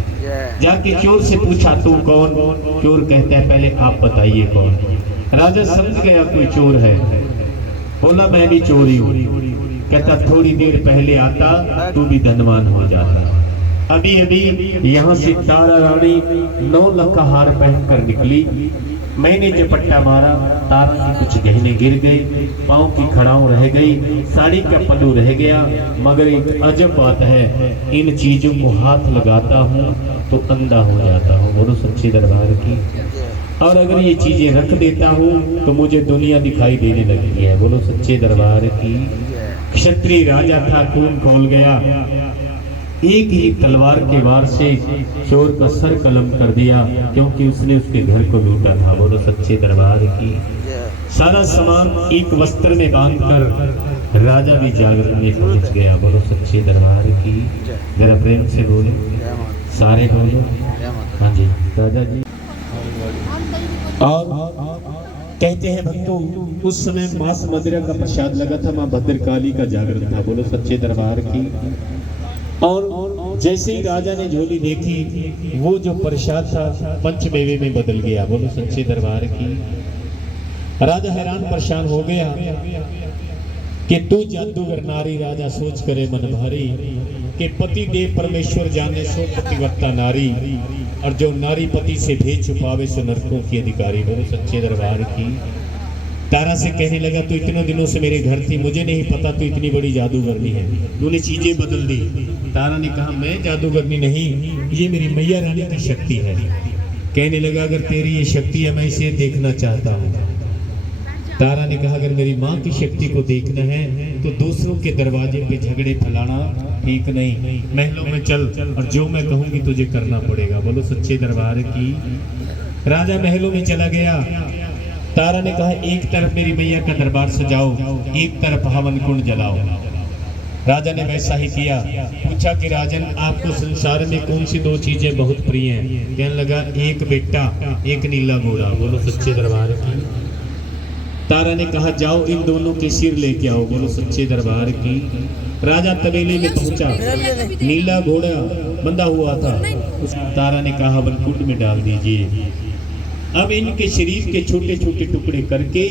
जाके चोर से पूछा तू कौन? चोर कहता है पहले आप बताइए कौन। राजा समझ गया कोई चोर है। बोला मैं भी चोरी हूँ। कहता थोड़ी देर पहले आता तू भी धनवान हो जाता। अभी अभी यहाँ से तारा रानी 9 लाख का हार पहनकर निकली, मैंने झपट्टा मारा, तारा की कुछ गहने गिर गई, पाँव की खड़ाऊ रह गई, साड़ी का पल्लू रह गया। मगर एक अजब बात है, इन चीजों को हाथ लगाता हूँ तो अंधा हो जाता हूँ। बोलो सच्ची दरबार की। और अगर ये चीजें रख देता हूँ तो मुझे दुनिया दिखाई देने लगती है। बोलो सच्चे दरबार की। क्षत्रिय राजा था, खून खोल गया। एक ही तलवार के वार से चोर का सर कलम कर दिया, क्योंकि उसने उसके घर को लूटा था। बोलो सच्चे दरबार की। सारा सामान एक वस्त्र में बांधकर राजा भी जागरण में पहुंच गया। बोलो सच्चे दरबार की। जरा प्रेम से बोलो सारे बोलो। हाँ जी राजा जी। और कहते हैं भक्तों उस समय मांस मदिरा का प्रसाद लगा था, मां भद्रकाली का जागरण था। बोलो सच्चे दरबार की। और जैसे ही राजा ने झोली देखी, वो जो प्रसाद था पंचमेवे में बदल गया। बोलो सच्चे दरबार की। राजा हैरान परेशान हो गया कि तू जादूगर नारी राजा सोच करे मन भारी, कि पति देव परमेश्वर जाने सो पतिव्रता नारी, और जो नारी पति से भेद छुपावे सो नरकों की अधिकारी। बोलो सच्चे दरबार की। तारा से कहने लगा तू इतने दिनों से मेरे घर थी, मुझे नहीं पता तू इतनी बड़ी जादूगरनी है, तूने चीजें बदल दी। तारा ने कहा मैं जादूगरनी नहीं, ये मेरी मैया रानी की शक्ति है। कहने लगा अगर तेरी ये शक्ति है मैं इसे देखना चाहता हूँ। तारा ने कहा अगर मेरी माँ की शक्ति को देखना है तो दूसरों के दरवाजे पे झगड़े फैलाना ठीक नहीं, महलों में चल और जो मैं कहूंगी तुझे करना पड़ेगा। बोलो सच्चे दरबार की। राजा महलों में चला गया। तारा ने कहा एक तरफ मेरी मैया का दरबार सजाओ, एक तरफ हवन कुंड जलाओ। राजा ने वैसा ही किया। पूछा कि राजन आपको संसार में कौन सी दो चीजें बहुत प्रिय हैं? कहने लगा एक बेटा एक नीला घोड़ा। बोलो सच्चे दरबार की। तारा ने कहा जाओ इन दोनों के सिर लेके आओ। बोलो सच्चे दरबार की। राजा तबेले में पहुंचा, नीला घोड़ा बंधा हुआ था। उस तारा ने कहा हवन कुंड में डाल दीजिए। अब इनके शरीर के छोटे छोटे टुकड़े करके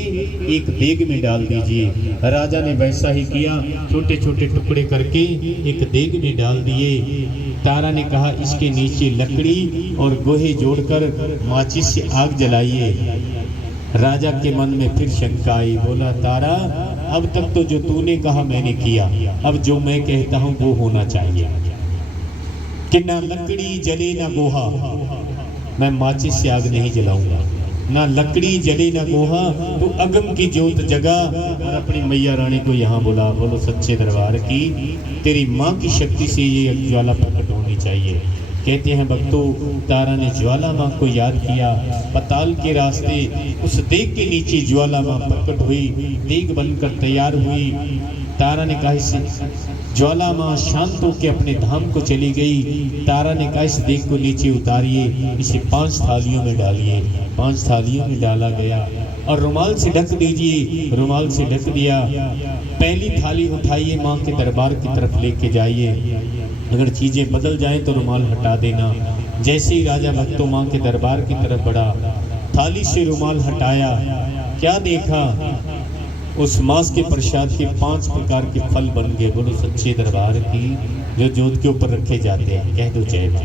एक देग में डाल दीजिए। राजा ने वैसा ही किया, छोटे छोटे टुकड़े करके एक देग में डाल दिए। तारा ने कहा इसके नीचे लकड़ी और गोहे जोड़कर माचिस से आग जलाइए। राजा के मन में फिर शंका आई। बोला तारा अब तक तो जो तूने कहा मैंने किया, अब जो मैं कहता हूँ वो होना चाहिए कि ना लकड़ी जले ना गोहा। मैं माचिस से आग नहीं जलाऊंगा, ना लकड़ी जले ना गोहा। तो अगम की ज्योत जगा और अपनी मैया रानी को यहाँ बुला। बोलो सच्चे दरबार की। तेरी माँ की शक्ति से ये ज्वाला प्रकट होनी चाहिए। कहते हैं भक्तों तारा ने ज्वाला माँ को याद किया। पताल के रास्ते उस देग के नीचे ज्वाला माँ प्रकट हुई, देग बनकर तैयार हुई। तारा ने कहा इस ज्वाला माँ शांत होकर अपने धाम को चली गई। तारा ने कहा इस देग को नीचे उतारिए, इसे 5 थालियों में डालिए। 5 थालियों में डाला गया और रुमाल से ढक दीजिए। रुमाल से ढक दिया। पहली थाली उठाइए, माँ के दरबार की तरफ लेके जाइए। अगर चीजें बदल जाए तो रुमाल हटा देना। जैसे ही राजा भक्तों माँ के दरबार की तरफ बढ़ा, थाली से रुमाल हटाया, क्या देखा? उस मास के प्रसाद के 5 प्रकार के फल बन गए। बोलो सच्चे दरबार की। जो जोत के ऊपर रखे जाते हैं, कह दो जय मां।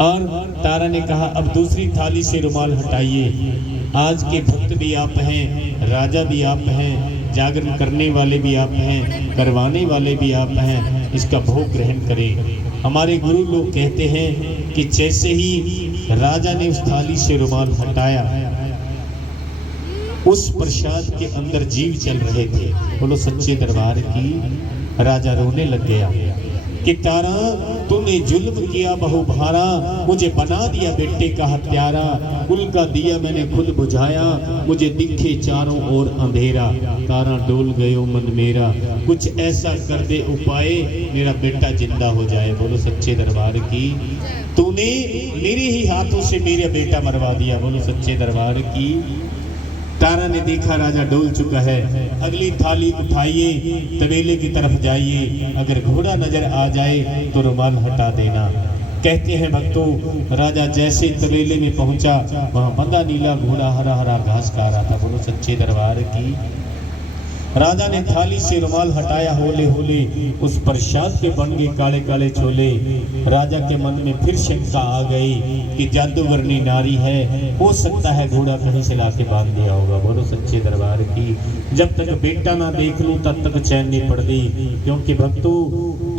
और तारा ने कहा अब दूसरी थाली से रुमाल हटाइए। आज के भक्त भी आप हैं, राजा भी आप हैं, जागरण करने वाले भी आप हैं, करवाने वाले भी आप हैं। इसका भोग ग्रहण करें। हमारे गुरु लोग कहते हैं कि जैसे ही राजा ने उस थाली से रुमाल हटाया, उस प्रसाद के अंदर जीव चल रहे थे। बोलो सच्चे दरबार की। राजा रोने लग गया कि तारा तूने जुल्म किया बहु भारा, मुझे बना दिया बेटे का हत्यारा। कुल का दिया मैंने खुद बुझाया, मुझे दिखे चारों ओर अंधेरा। तारा डोल गयो मन मेरा, कुछ ऐसा कर दे उपाय, मेरा बेटा जिंदा हो जाए। बोलो सच्चे दरबार की। तूने मेरे ही हाथों से मेरा बेटा मरवा दिया। बोलो सच्चे दरबार की। तारा ने देखा राजा डोल चुका है। अगली थाली उठाइए, तबेले की तरफ जाइए। अगर घोड़ा नजर आ जाए तो रुमाल हटा देना। कहते हैं भक्तों राजा जैसे तबेले में पहुंचा, वहां बंधा नीला घोड़ा हरा हरा घास खा रहा था। बोलो सच्चे दरबार की। राजा ने थाली से रुमाल हटाया, होले होले उस प्रसाद के बन गए काले काले छोले। राजा के मन में फिर शंका आ गई कि जादूगरनी नारी है, हो सकता है घोड़ा कहीं से लाके बांध दिया होगा। बोलो सच्चे दरबार की। जब तक बेटा ना देख लूं तब तक चैन नहीं पड़ती, क्योंकि भक्तों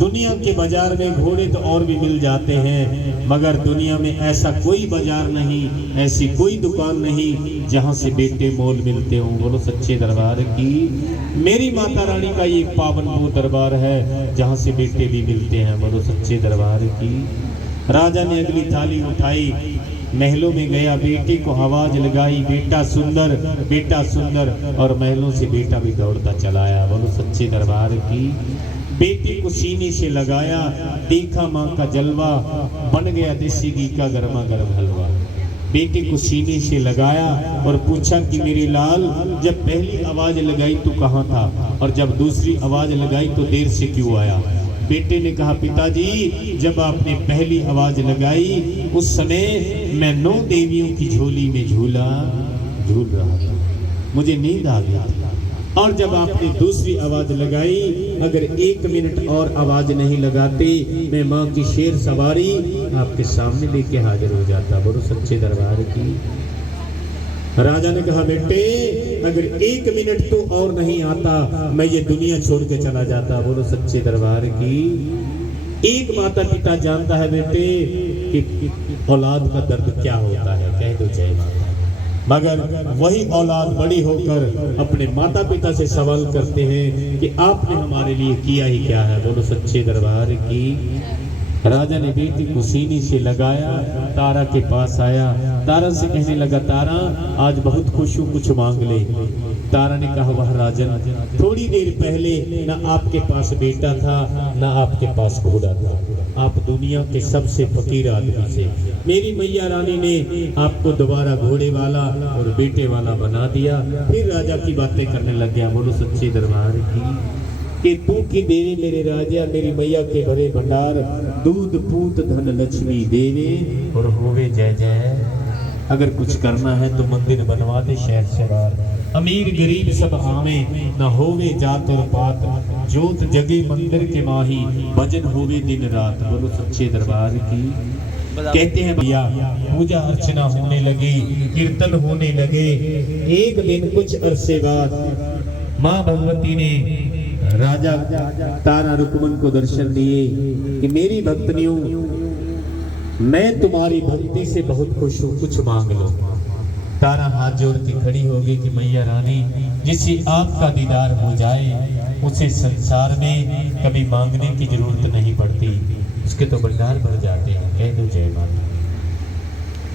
दुनिया के बाजार में घोड़े तो और भी मिल जाते हैं, मगर दुनिया में ऐसा कोई बाजार नहीं, ऐसी कोई दुकान नहीं जहां से बेटे मोल मिलते हों। बोलो सच्चे दरबार की। मेरी माता रानी का ये पावन वो दरबार है जहां से बेटे भी मिलते हैं। बोलो सच्चे दरबार की। राजा ने अगली थाली उठाई, महलों में गया, बेटे को आवाज लगाई, बेटा सुंदर, बेटा सुंदर, और महलों से बेटा भी दौड़ता चला आया। बोलो सच्चे दरबार की। बेटे को सीने से लगाया, देखा माँ का जलवा, बन गया देसी घी का गर्मा गर्म हलवा। बेटे को सीने से लगाया और पूछा कि मेरे लाल जब पहली आवाज लगाई तो कहाँ था, और जब दूसरी आवाज लगाई तो देर से क्यों आया? बेटे ने कहा पिताजी जब आपने पहली आवाज लगाई उस समय मैं 9 देवियों की झोली में झूल रहा था, मुझे नींद आ गई। और जब आपने दूसरी आवाज लगाई, अगर 1 मिनट और आवाज नहीं लगाते, मैं माँ की शेर सवारी आपके सामने लेके हाजिर हो जाता। बोलो सच्चे दरबार की। राजा ने कहा बेटे अगर 1 मिनट तो और नहीं आता, मैं ये दुनिया छोड़ के चला जाता। बोलो सच्चे दरबार की। एक माता पिता जानता है बेटे कि औलाद का दर्द क्या होता है, कह दो जय माता। मगर वही औलाद बड़ी होकर अपने माता पिता से सवाल करते हैं कि आपने हमारे लिए किया ही क्या है। बोलो सच्चे दरबार की। राजा ने बेटी को सीने से लगाया, तारा के पास आया, तारा से कहने लगा तारा आज बहुत खुश हूँ, कुछ मांग ले। तारा ने कहा वह राजन, थोड़ी देर पहले ना आपके पास बेटा था ना आपके पास घोड़ा था, आप दुनिया के सबसे फकीर आदमी से मेरी मैया रानी ने आपको दोबारा घोड़े वाला और बेटे वाला बना दिया। फिर राजा की बातें करने लग गया। बोलो सच्चे दरबार की। कि तू की देवी मेरे राजा, मेरी मैया के भरे भंडार, दूध पूत धन लक्ष्मी देवे और होवे जय जय। अगर कुछ करना है तो मंदिर बनवा दे शहर से बाहर, अमीर गरीब सब आवे, न होवे जात और पात, जोत जगे मंदिर के माही, भजन होवे दिन रात। बोलो सच्चे दरबार की। कहते हैं भैया पूजा अर्चना होने लगी, कीर्तन होने लगे। एक दिन कुछ अरसे बाद माँ भगवती ने राजा तारा रुकमन को दर्शन दिए कि मेरी भक्तनियों मैं तुम्हारी भक्ति से बहुत खुश हूँ, कुछ मांग लो। तारा हाथ जोड़ के खड़ी होगी कि मैया रानी जिसे आपका दीदार हो जाए उसे संसार में कभी मांगने की जरूरत नहीं पड़ती, उसके तो भंडार भर जाते हैं। कह दो जय माता।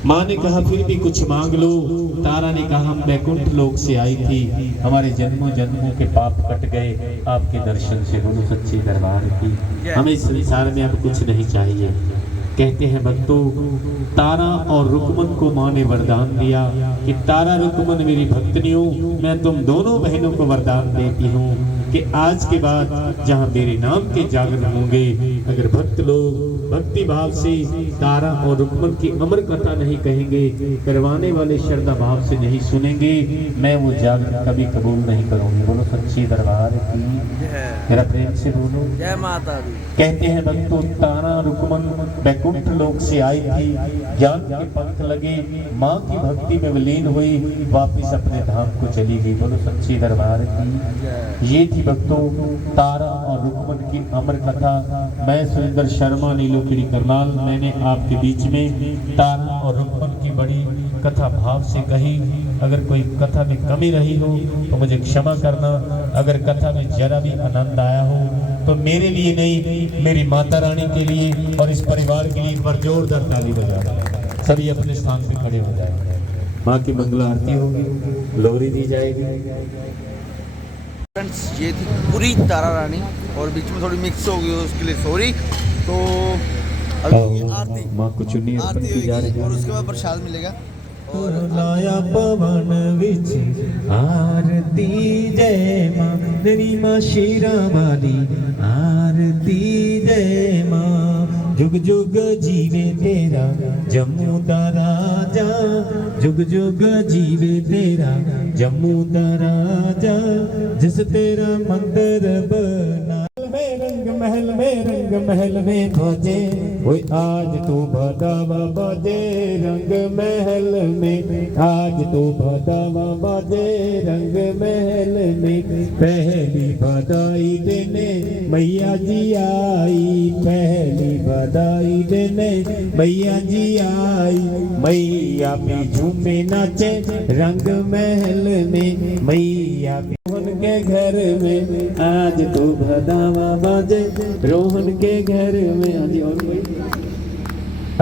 माँ ने कहा फिर भी कुछ मांग लो। तारा ने कहा हम वैकुंठ लोक से आई थी, हमारे जन्मों जन्मों के पाप कट गए आपके दर्शन से। बोलो सच्चे दरबार की। हमें इस संसार में अब कुछ नहीं चाहिए। कहते हैं भक्तों तारा और रुकमन को माँ ने वरदान दिया कि तारा रुकमन मेरी भक्तनियों मैं तुम दोनों बहनों को वरदान देती हूँ कि आज के बाद जहाँ मेरे नाम के जागरण होंगे, अगर भक्त लोग भक्ति भाव से तारा और रुकमन की अमर कथा नहीं कहेंगे, करवाने वाले श्रद्धा भाव से नहीं सुनेंगे, मैं वो जागरण कभी कबूल नहीं करूंगी। बोलो सच्ची दरबार की। मेरा प्रेम से बोलो जय माता दी। कहते हैं भक्तों तारा रुकमन वैकुंठ लोक से आई थी, ज्ञान के पंथ लगे, माँ की भक्ति में विलीन हुई, वापिस अपने धाम को चली गई। बोलो सच्ची दरबार की। ये थी भक्तों तारा और रुकमन की अमर कथा। मैं सुरेंद्र शर्मा नीलोखड़ी करनाल, मैंने आपके बीच में तारा और रुकमन की बड़ी कथा भाव से कही। अगर कोई कथा में कमी रही हो तो मुझे क्षमा करना। अगर कथा में जरा भी आनंद आया हो तो मेरे लिए नहीं, मेरी माता रानी के लिए और इस परिवार के लिए एक बार जोरदार ताली बजाना। सभी अपने स्थान पे खड़े हो जाए। माँ की मंगला आरती होगी, लोरी दी जाएगी। फ्रेंड्स ये थी पूरी तारा रानी और बीच में थोड़ी मिक्स हो गई, उसके लिए सॉरी। तो अभी आरती माँ को चुन्नी अर्पण की जा रही है और उसके बाद प्रसाद मिलेगा। और लाया पवन विच आरती जय माँ, तेरी माँ शेरा वाली आरती जय माँ। जुग जुग जीवे तेरा जम्मू दा राजा, जुग जुग जीवे तेरा जम्मू दा राजा, जिस तेरा मंदिर बना महल में रंग महल में भजे, ओए आज तो भदावा बाजे रंग महल में, आज तो भदावा बाजे रंग महल में। पहली बधाई देने मैया जी आई, पहली बधाई देने मैया जी आई, मैया भी झूमे नाचे रंग महल में, मैया भी रोहन के घर में, आज तो भदावा बाजे रोहन के घर में। आज और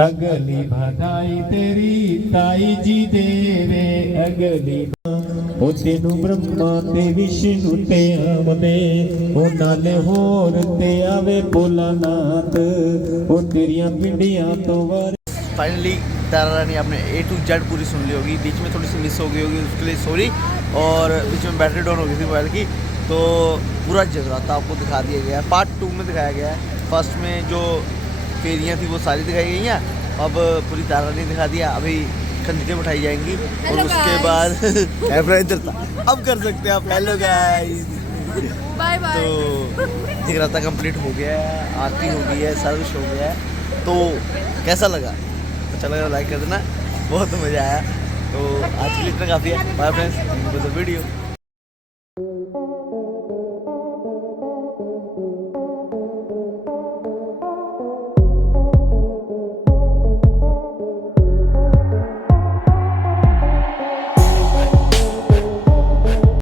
अगली बधाई तेरी ताई जी देवे, अगली ओ तेनू ब्रह्मा ते विष्णु ते आवे, ओ नाले होर ते आवे भोलानाथ, ओ तेरिया पिंडियां तो वर। फाइनली तारा रानी आपने A to Z पूरी सुन ली होगी, बीच में थोड़ी सी मिस हो गई होगी, उसके लिए सॉरी। और बीच में बैटरी डाउन हो गई थी मोबाइल की, तो पूरा जगराता आपको दिखा दिया गया है। पार्ट 2 में दिखाया गया है। फर्स्ट में जो फेरियाँ थी वो सारी दिखाई गई हैं, अब पूरी तारा रानी दिखा दिया। अभी कंजकें उठाई जाएंगी और उसके बाद कैमरा इधर था, अब कर सकते हैं आप। Hello guys, bye bye. तो जगराता कंप्लीट हो गया है, आरती हो गई है, सब कुछ हो गया है। तो कैसा लगा? अच्छा लगा लाइक कर देना, बहुत मज़ा आया। तो आज के लिए इतना काफ़ी है। Bye friends, video.